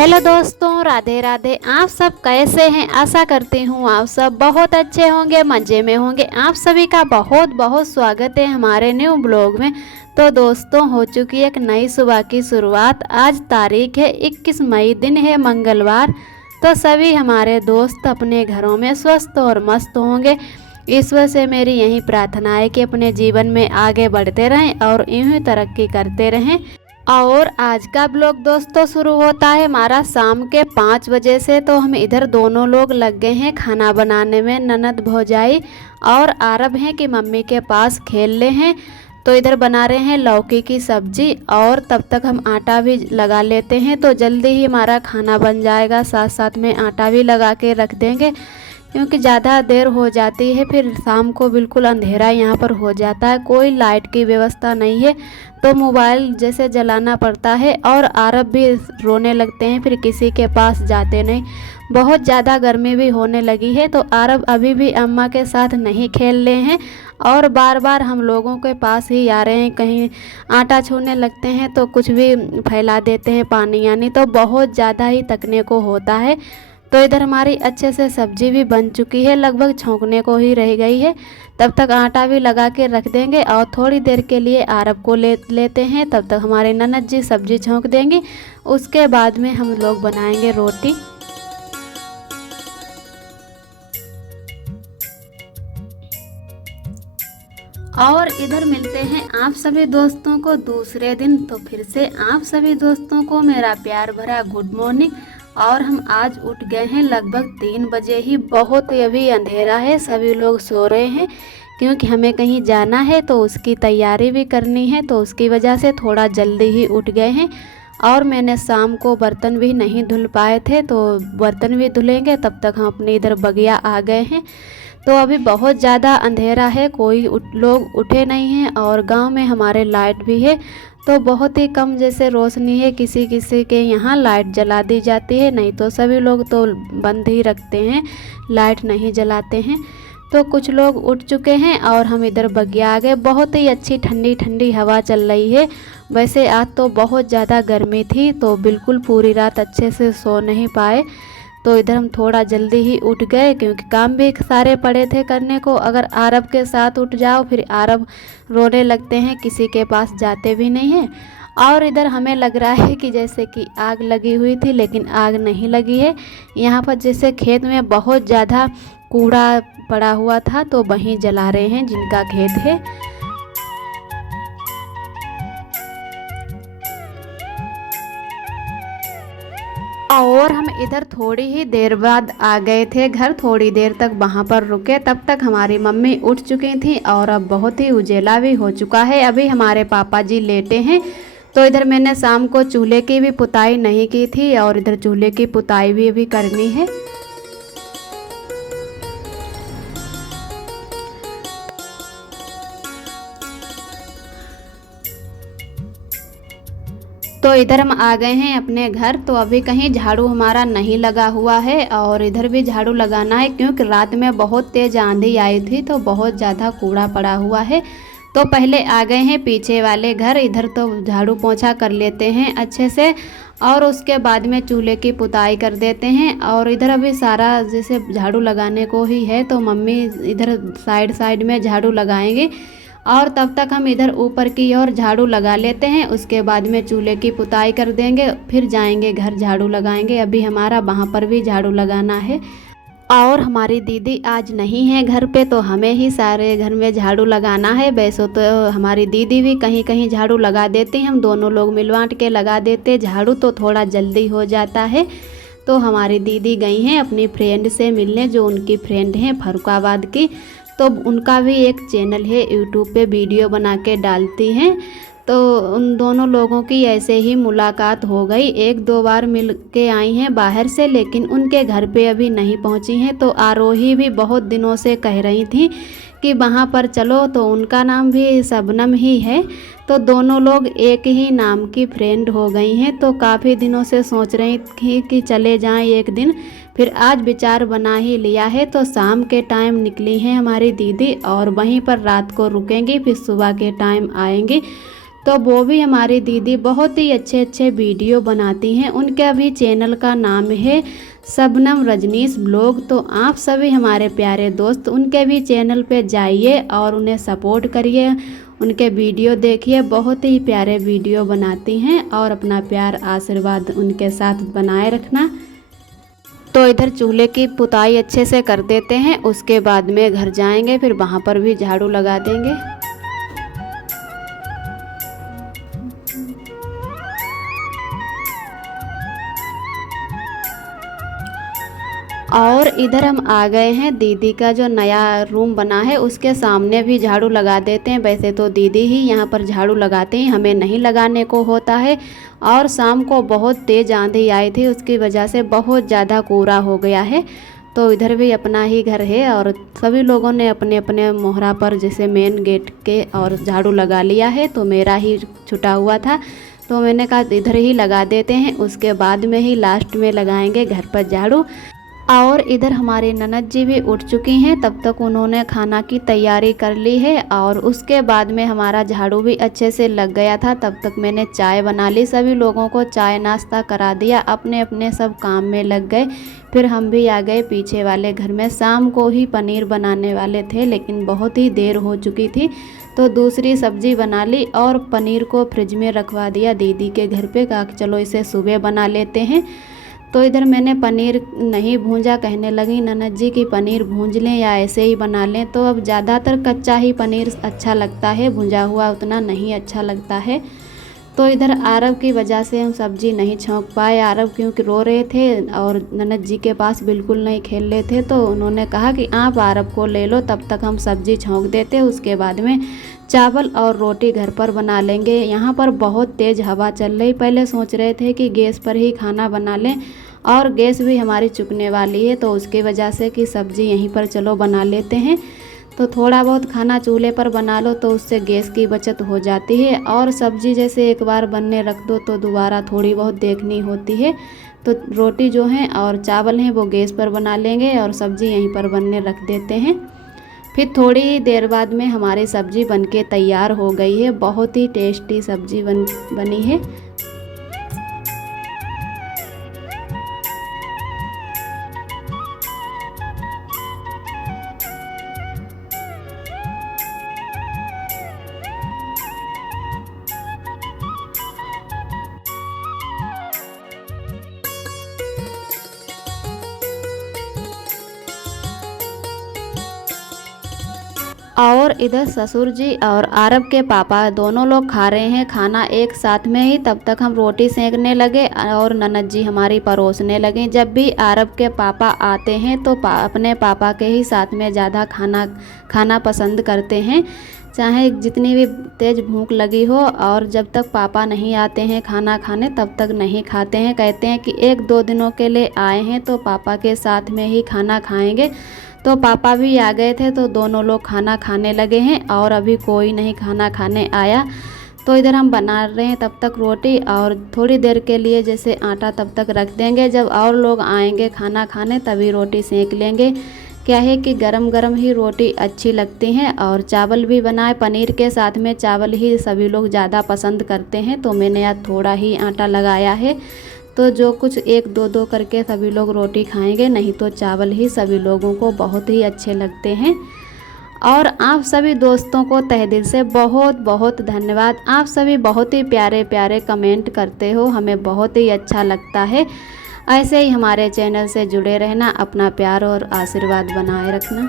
Hello दोस्तों, राधे राधे। आप सब कैसे हैं? आशा करती हूँ आप सब बहुत अच्छे होंगे, मज़े में होंगे। आप सभी का बहुत बहुत स्वागत है हमारे न्यू ब्लॉग में। तो दोस्तों, हो चुकी एक नई सुबह की शुरुआत। आज तारीख है 21 मई, दिन है मंगलवार। तो सभी हमारे दोस्त अपने घरों में स्वस्थ और मस्त होंगे। ईश्वर से मेरी यही प्रार्थना है कि अपने जीवन में आगे बढ़ते रहें और यूं ही तरक्की करते रहें। और आज का ब्लॉग दोस्तों शुरू होता है हमारा शाम के 5 बजे से। तो हम इधर दोनों लोग लग गए हैं खाना बनाने में, ननद भौजाई और आरब हैं कि मम्मी के पास खेल रहे हैं। तो इधर बना रहे हैं लौकी की सब्जी और तब तक हम आटा भी लगा लेते हैं। तो जल्दी ही हमारा खाना बन जाएगा, साथ साथ में आटा भी लगा के रख देंगे क्योंकि ज़्यादा देर हो जाती है, फिर शाम को बिल्कुल अंधेरा यहाँ पर हो जाता है। कोई लाइट की व्यवस्था नहीं है तो मोबाइल जैसे जलाना पड़ता है। और आरब भी रोने लगते हैं, फिर किसी के पास जाते नहीं। बहुत ज़्यादा गर्मी भी होने लगी है तो आरब अभी भी अम्मा के साथ नहीं खेल रहे हैं और बार बार हम लोगों के पास ही आ रहे हैं। कहीं आटा छूने लगते हैं तो कुछ भी फैला देते हैं पानी यानी, तो बहुत ज़्यादा ही तकने को होता है। तो इधर हमारी अच्छे से सब्जी भी बन चुकी है, लगभग छौंकने को ही रह गई है। तब तक आटा भी लगा के रख देंगे और थोड़ी देर के लिए आरब को लेते हैं। तब तक हमारे ननद जी सब्जी छौंक देंगी, उसके बाद में हम लोग बनाएंगे रोटी। और इधर मिलते हैं आप सभी दोस्तों को दूसरे दिन। तो फिर से आप सभी दोस्तों को मेरा प्यार भरा गुड मॉर्निंग। और हम आज उठ गए हैं लगभग 3 बजे ही। बहुत ही अभी अंधेरा है, सभी लोग सो रहे हैं क्योंकि हमें कहीं जाना है तो उसकी तैयारी भी करनी है। तो उसकी वजह से थोड़ा जल्दी ही उठ गए हैं। और मैंने शाम को बर्तन भी नहीं धुल पाए थे तो बर्तन भी धुलेंगे। तब तक हम अपने इधर बगिया आ गए हैं। तो अभी बहुत ज़्यादा अंधेरा है, कोई लोग उठे नहीं हैं और गांव में हमारे लाइट भी है तो बहुत ही कम जैसे रोशनी है। किसी किसी के यहाँ लाइट जला दी जाती है, नहीं तो सभी लोग तो बंद ही रखते हैं, लाइट नहीं जलाते हैं। तो कुछ लोग उठ चुके हैं और हम इधर बगिया आ गए। बहुत ही अच्छी ठंडी ठंडी हवा चल रही है। वैसे आज तो बहुत ज़्यादा गर्मी थी तो बिल्कुल पूरी रात अच्छे से सो नहीं पाए। तो इधर हम थोड़ा जल्दी ही उठ गए क्योंकि काम भी सारे पड़े थे करने को। अगर आरब के साथ उठ जाओ फिर आरब रोने लगते हैं, किसी के पास जाते भी नहीं हैं। और इधर हमें लग रहा है कि जैसे कि आग लगी हुई थी, लेकिन आग नहीं लगी है। यहाँ पर जैसे खेत में बहुत ज़्यादा कूड़ा पड़ा हुआ था तो वहीं जला रहे हैं जिनका खेत है। और हम इधर थोड़ी ही देर बाद आ गए थे घर, थोड़ी देर तक वहाँ पर रुके। तब तक हमारी मम्मी उठ चुकी थी और अब बहुत ही उजेला भी हो चुका है। अभी हमारे पापा जी लेटे हैं। तो इधर मैंने शाम को चूल्हे की भी पुताई नहीं की थी और इधर चूल्हे की पुताई भी अभी करनी है। तो इधर हम आ गए हैं अपने घर। तो अभी कहीं झाड़ू हमारा नहीं लगा हुआ है और इधर भी झाड़ू लगाना है क्योंकि रात में बहुत तेज़ आंधी आई थी तो बहुत ज़्यादा कूड़ा पड़ा हुआ है। तो पहले आ गए हैं पीछे वाले घर, इधर तो झाड़ू पोंछा कर लेते हैं अच्छे से और उसके बाद में चूल्हे की पुताई कर देते हैं। और इधर अभी सारा जैसे झाड़ू लगाने को ही है तो मम्मी इधर साइड साइड में झाड़ू लगाएंगे और तब तक हम इधर ऊपर की ओर झाड़ू लगा लेते हैं। उसके बाद में चूल्हे की पुताई कर देंगे, फिर जाएंगे घर झाड़ू लगाएंगे। अभी हमारा वहाँ पर भी झाड़ू लगाना है। और हमारी दीदी आज नहीं है घर पे तो हमें ही सारे घर में झाड़ू लगाना है। वैसे तो हमारी दीदी भी कहीं कहीं झाड़ू लगा देती हैं, हम दोनों लोग मिल बांट के लगा देते झाड़ू तो थोड़ा जल्दी हो जाता है। तो हमारी दीदी गई हैं अपनी फ्रेंड से मिलने, जो उनकी फ्रेंड हैं फर्रुखाबाद की। तो उनका भी एक चैनल है, यूट्यूब पे वीडियो बना के डालती हैं। तो उन दोनों लोगों की ऐसे ही मुलाकात हो गई। 1-2 बार मिल के आई हैं बाहर से, लेकिन उनके घर पे अभी नहीं पहुंची हैं। तो आरोही भी बहुत दिनों से कह रही थी कि वहाँ पर चलो, तो उनका नाम भी शबनम ही है। तो दोनों लोग एक ही नाम की फ्रेंड हो गई हैं। तो काफ़ी दिनों से सोच रही थी कि चले जाएं एक दिन, फिर आज विचार बना ही लिया है। तो शाम के टाइम निकली हैं हमारी दीदी और वहीं पर रात को रुकेंगी, फिर सुबह के टाइम आएंगी। तो वो भी हमारी दीदी बहुत ही अच्छे अच्छे वीडियो बनाती हैं। उनका भी चैनल का नाम है शबनम रजनीश ब्लॉग। तो आप सभी हमारे प्यारे दोस्त उनके भी चैनल पे जाइए और उन्हें सपोर्ट करिए, उनके वीडियो देखिए, बहुत ही प्यारे वीडियो बनाती हैं और अपना प्यार आशीर्वाद उनके साथ बनाए रखना। तो इधर चूल्हे की पुताई अच्छे से कर देते हैं, उसके बाद में घर जाएंगे, फिर वहाँ पर भी झाड़ू लगा देंगे। और इधर हम आ गए हैं दीदी का जो नया रूम बना है उसके सामने भी झाड़ू लगा देते हैं। वैसे तो दीदी ही यहाँ पर झाड़ू लगाते हैं, हमें नहीं लगाने को होता है। और शाम को बहुत तेज़ आंधी आई थी, उसकी वजह से बहुत ज़्यादा कूड़ा हो गया है। तो इधर भी अपना ही घर है और सभी लोगों ने अपने अपने मोहरा पर जैसे मेन गेट के और झाड़ू लगा लिया है। तो मेरा ही छुटा हुआ था तो मैंने कहा इधर ही लगा देते हैं, उसके बाद में ही लास्ट में लगाएंगे घर पर झाड़ू। और इधर हमारी ननद जी भी उठ चुकी हैं, तब तक उन्होंने खाना की तैयारी कर ली है। और उसके बाद में हमारा झाड़ू भी अच्छे से लग गया था, तब तक मैंने चाय बना ली, सभी लोगों को चाय नाश्ता करा दिया, अपने अपने सब काम में लग गए। फिर हम भी आ गए पीछे वाले घर में। शाम को ही पनीर बनाने वाले थे लेकिन बहुत ही देर हो चुकी थी तो दूसरी सब्जी बना ली और पनीर को फ्रिज में रखवा दिया दीदी के घर पे, कहा कि चलो इसे सुबह बना लेते हैं। तो इधर मैंने पनीर नहीं भूंजा, कहने लगी ननद जी कि पनीर भूंज लें या ऐसे ही बना लें। तो अब ज़्यादातर कच्चा ही पनीर अच्छा लगता है, भुंजा हुआ उतना नहीं अच्छा लगता है। तो इधर आरव की वजह से हम सब्ज़ी नहीं छौंक पाए। आरव क्योंकि रो रहे थे और ननद जी के पास बिल्कुल नहीं खेल रहे थे, तो उन्होंने कहा कि आप आरव को ले लो, तब तक हम सब्ज़ी छौंक देते, उसके बाद में चावल और रोटी घर पर बना लेंगे। यहाँ पर बहुत तेज़ हवा चल रही, पहले सोच रहे थे कि गैस पर ही खाना बना लें और गैस भी हमारी चुकने वाली है, तो उसकी वजह से कि सब्ज़ी यहीं पर चलो बना लेते हैं। तो थोड़ा बहुत खाना चूल्हे पर बना लो तो उससे गैस की बचत हो जाती है। और सब्ज़ी जैसे एक बार बनने रख दो तो दोबारा थोड़ी बहुत देखनी होती है। तो रोटी जो है और चावल हैं वो गैस पर बना लेंगे और सब्ज़ी यहीं पर बनने रख देते हैं। फिर थोड़ी ही देर बाद में हमारी सब्ज़ी बनके तैयार हो गई है। बहुत ही टेस्टी सब्ज़ी बनी है। और इधर ससुर जी और आरव के पापा दोनों लोग खा रहे हैं खाना एक साथ में ही। तब तक हम रोटी सेंकने लगे और ननद जी हमारी परोसने लगी। जब भी आरव के पापा आते हैं तो अपने पापा के ही साथ में ज़्यादा खाना पसंद करते हैं, चाहे जितनी भी तेज़ भूख लगी हो। और जब तक पापा नहीं आते हैं खाना खाने तब तक नहीं खाते हैं। कहते हैं कि 1-2 दिनों के लिए आए हैं तो पापा के साथ में ही खाना खाएंगे। तो पापा भी आ गए थे तो दोनों लोग खाना खाने लगे हैं और अभी कोई नहीं खाना खाने आया। तो इधर हम बना रहे हैं तब तक रोटी और थोड़ी देर के लिए जैसे आटा तब तक रख देंगे, जब और लोग आएंगे खाना खाने तभी रोटी सेंक लेंगे। क्या है कि गरम गरम ही रोटी अच्छी लगती हैं। और चावल भी बनाए, पनीर के साथ में चावल ही सभी लोग ज़्यादा पसंद करते हैं, तो मैंने आज थोड़ा ही आटा लगाया है। तो जो कुछ 1-2 करके सभी लोग रोटी खाएंगे, नहीं तो चावल ही सभी लोगों को बहुत ही अच्छे लगते हैं। और आप सभी दोस्तों को तहे दिल से बहुत बहुत धन्यवाद। आप सभी बहुत ही प्यारे प्यारे कमेंट करते हो, हमें बहुत ही अच्छा लगता है। ऐसे ही हमारे चैनल से जुड़े रहना, अपना प्यार और आशीर्वाद बनाए रखना।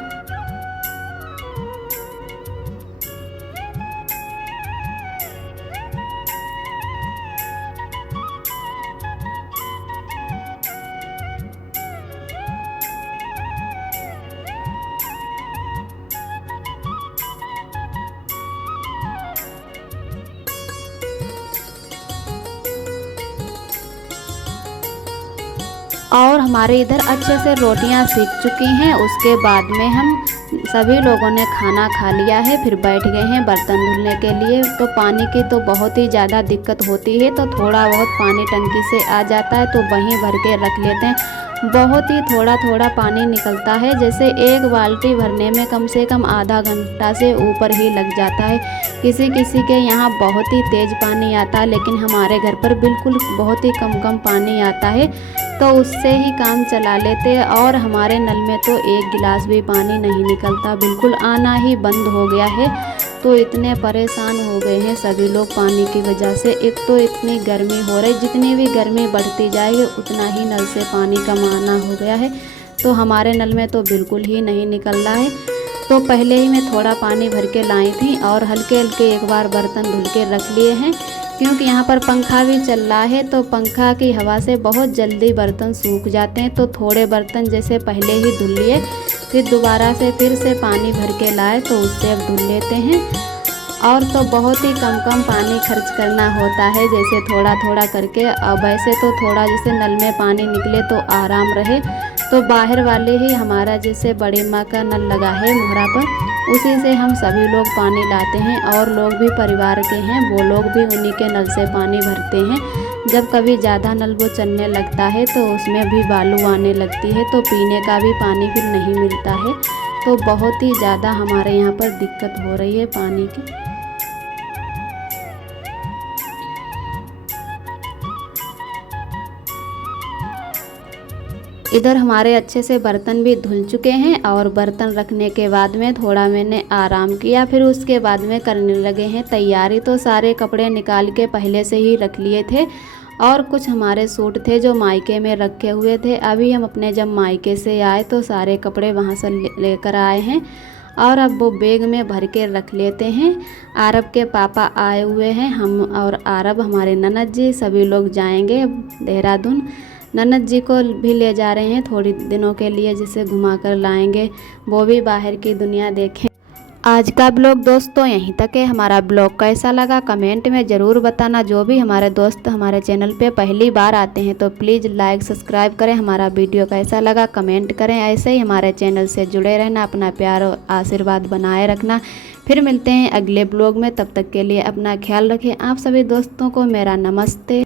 और हमारे इधर अच्छे से रोटियां सीख चुकी हैं। उसके बाद में हम सभी लोगों ने खाना खा लिया है, फिर बैठ गए हैं बर्तन धुलने के लिए। तो पानी की तो बहुत ही ज़्यादा दिक्कत होती है, तो थोड़ा बहुत पानी टंकी से आ जाता है तो वहीं भर के रख लेते हैं। बहुत ही थोड़ा थोड़ा पानी निकलता है। जैसे एक बाल्टी भरने में कम से कम आधा घंटा से ऊपर ही लग जाता है। किसी किसी के यहाँ बहुत ही तेज़ पानी आता है, लेकिन हमारे घर पर बिल्कुल बहुत ही कम पानी आता है, तो उससे ही काम चला लेते हैं। और हमारे नल में तो एक गिलास भी पानी नहीं निकलता, बिल्कुल आना ही बंद हो गया है। तो इतने परेशान हो गए हैं सभी लोग पानी की वजह से। एक तो इतनी गर्मी हो रही, जितनी भी गर्मी बढ़ती जाएगी उतना ही नल से पानी कम आना हो गया है। तो हमारे नल में तो बिल्कुल ही नहीं निकल रहा है। तो पहले ही मैं थोड़ा पानी भर के लाई थी और हल्के हल्के एक बार बर्तन धुल के रख लिए हैं, क्योंकि यहाँ पर पंखा भी चल रहा है, तो पंखा की हवा से बहुत जल्दी बर्तन सूख जाते हैं। तो थोड़े बर्तन जैसे पहले ही धुल लिए, फिर दोबारा से फिर से पानी भर के लाए, तो उससे अब धुल लेते हैं। और तो बहुत ही कम पानी खर्च करना होता है, जैसे थोड़ा थोड़ा करके। अब वैसे तो थोड़ा जैसे नल में पानी निकले तो आराम रहे, तो बाहर वाले ही हमारा जैसे बड़ी माँ का नल लगा है मोहरा पर, उसी से हम सभी लोग पानी लाते हैं। और लोग भी परिवार के हैं, वो लोग भी उन्हीं के नल से पानी भरते हैं। जब कभी ज़्यादा नल वो चलने लगता है तो उसमें भी बालू आने लगती है, तो पीने का भी पानी फिर नहीं मिलता है। तो बहुत ही ज़्यादा हमारे यहाँ पर दिक्कत हो रही है पानी की। इधर हमारे अच्छे से बर्तन भी धुल चुके हैं, और बर्तन रखने के बाद में थोड़ा मैंने आराम किया, फिर उसके बाद में करने लगे हैं तैयारी। तो सारे कपड़े निकाल के पहले से ही रख लिए थे, और कुछ हमारे सूट थे जो मायके में रखे हुए थे। अभी हम अपने जब मायके से आए तो सारे कपड़े वहाँ से लेकर आए हैं, और अब वो बैग में भर के रख लेते हैं। आरब के पापा आए हुए हैं, हम और आरब, हमारे ननद जी, सभी लोग जाएंगे देहरादून। ननद जी को भी ले जा रहे हैं थोड़ी दिनों के लिए, जिसे घुमा कर लाएंगे, वो भी बाहर की दुनिया देखें। आज का ब्लॉग दोस्तों यहीं तक है। हमारा ब्लॉग कैसा लगा कमेंट में ज़रूर बताना। जो भी हमारे दोस्त हमारे चैनल पे पहली बार आते हैं तो प्लीज़ लाइक सब्सक्राइब करें। हमारा वीडियो कैसा लगा कमेंट करें। ऐसे ही हमारे चैनल से जुड़े रहना, अपना प्यार और आशीर्वाद बनाए रखना। फिर मिलते हैं अगले ब्लॉग में, तब तक के लिए अपना ख्याल रखें। आप सभी दोस्तों को मेरा नमस्ते।